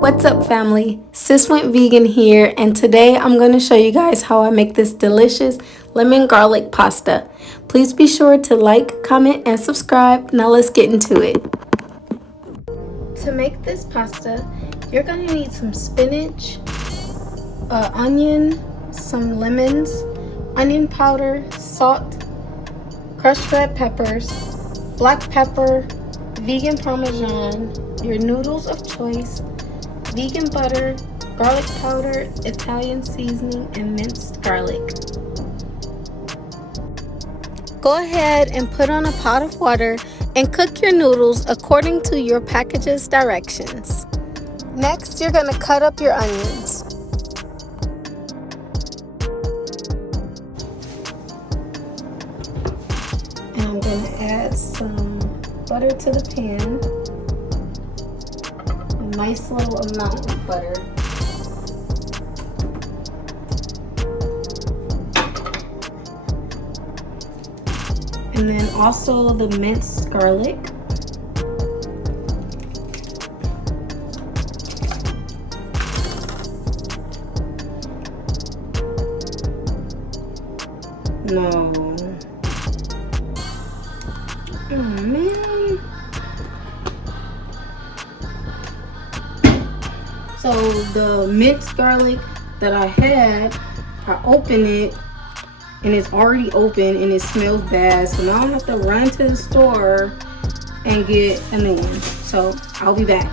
What's up, family? Vegan here, and today I'm going to show you guys how I make this delicious lemon garlic pasta. Please be sure to like, comment, and subscribe. Now let's get into it. To make this pasta, you're going to need some spinach, onion, some lemons, onion powder, salt, crushed red peppers, black pepper, vegan parmesan, your noodles of choice, vegan butter, garlic powder, Italian seasoning, and minced garlic. Go ahead and put on a pot of water and cook your noodles according to your package's directions. Next, you're going to cut up your onions. And I'm going to add some butter to the pan. A nice little amount of butter. And then also the minced garlic. No. Oh man. So the minced garlic that I had, I opened it and it's already open and it smells bad. So now I have to run to the store and get a new one. So I'll be back.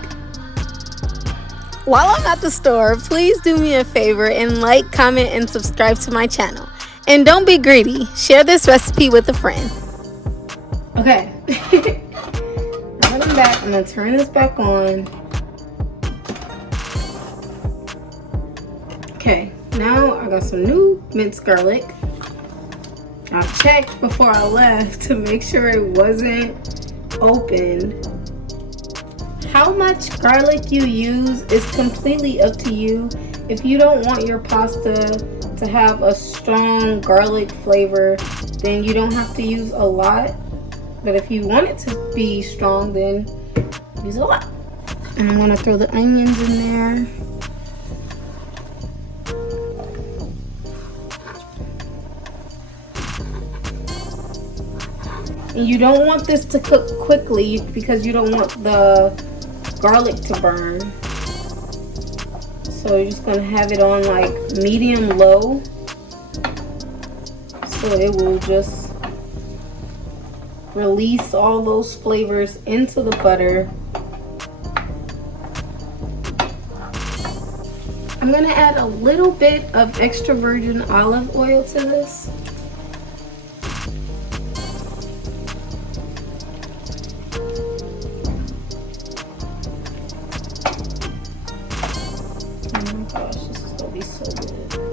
While I'm at the store, please do me a favor and like, comment, and subscribe to my channel. And don't be greedy. Share this recipe with a friend. Okay. Now that I'm back, I'm going to turn this back on. Okay, now I got some new minced garlic. I checked before I left to make sure it wasn't opened. How much garlic you use is completely up to you. If you don't want your pasta to have a strong garlic flavor, then you don't have to use a lot. But if you want it to be strong, then use a lot. And I'm gonna throw the onions in there. And you don't want this to cook quickly because you don't want the garlic to burn. So you're just gonna have it on like medium low, so it will just release all those flavors into the butter. I'm gonna add a little bit of extra virgin olive oil to this.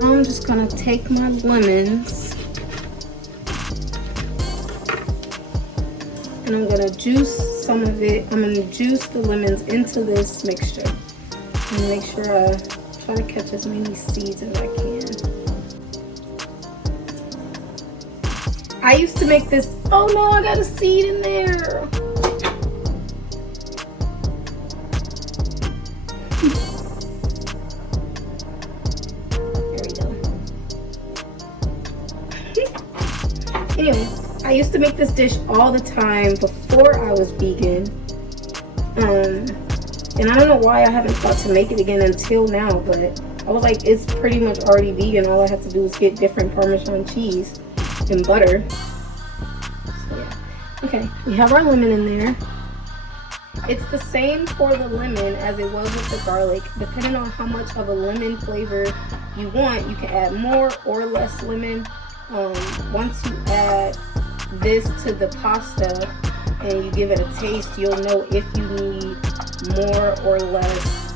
I'm just gonna take my lemons and I'm gonna juice some of it. I'm gonna juice the lemons into this mixture and make sure I try to catch as many seeds as I can. I used to make this. Oh no, I got a seed in there. Anyway, I used to make this dish all the time before I was vegan. And I don't know why I haven't thought to make it again until now, but I was like, it's pretty much already vegan. All I have to do is get different Parmesan cheese and butter. So yeah. Okay, we have our lemon in there. It's the same for the lemon as it was with the garlic. Depending on how much of a lemon flavor you want, you can add more or less lemon. Once you add this to the pasta and you give it a taste, you'll know if you need more or less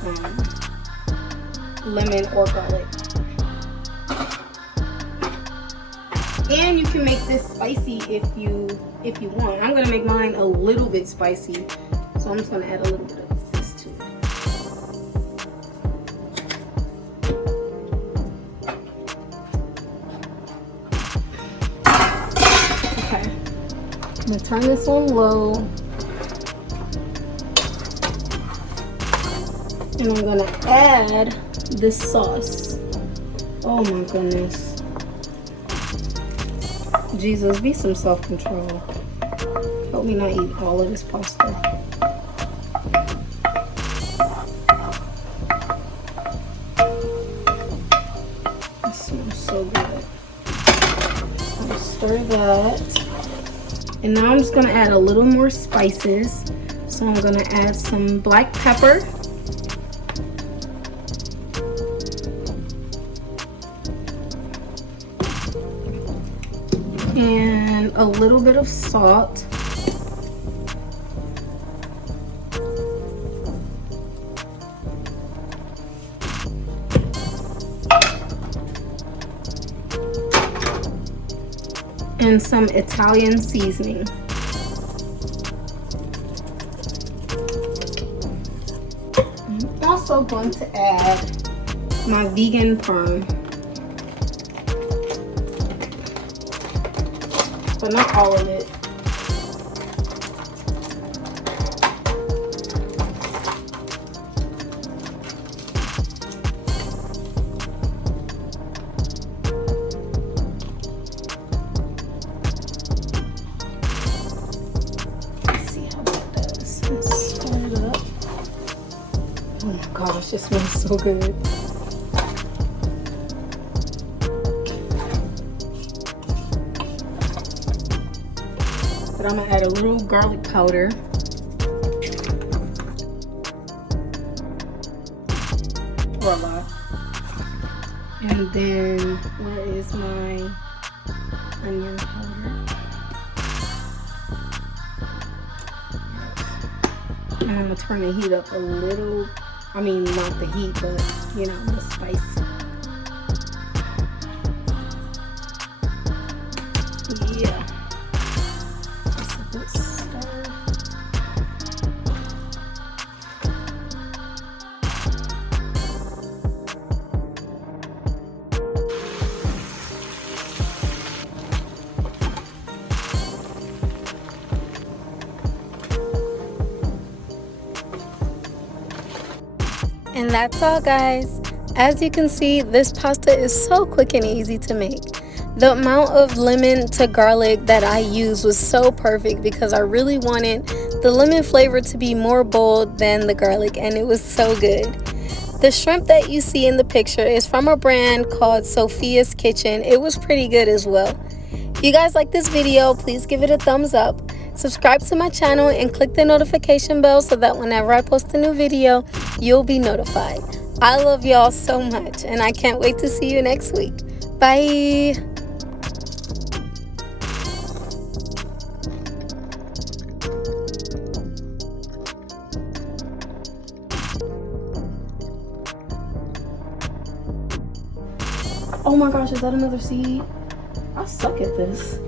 lemon or garlic. And you can make this spicy if you want. I'm gonna make mine a little bit spicy, so I'm just gonna add a little bit of this to it. Okay, I'm gonna turn this on low. And I'm gonna add this sauce. Oh my goodness. Jesus, be some self-control. Help me not eat all of this pasta. It smells so good. So I'm gonna stir that. And now I'm just gonna add a little more spices. So I'm gonna add some black pepper. And a little bit of salt. And some Italian seasoning. I'm also going to add my vegan parm. But not all of it. Let's see how that does. Let's stir it up. Oh my gosh, it smells so good. But I'm gonna add a little garlic powder. Or a lot. And then, where is my onion powder? And I'm gonna turn the heat up a little. I mean, not the heat, but you know, the spice. Yeah. And that's all, guys. As you can see, this pasta is so quick and easy to make. The amount of lemon to garlic that I used was so perfect because I really wanted the lemon flavor to be more bold than the garlic, and it was so good. The shrimp that you see in the picture is from a brand called Sophia's Kitchen. It was pretty good as well. If you guys like this video, please give it a thumbs up. Subscribe to my channel and click the notification bell so that whenever I post a new video, you'll be notified. I love y'all so much, and I can't wait to see you next week. Bye! Oh my gosh, is that another seed? I suck at this.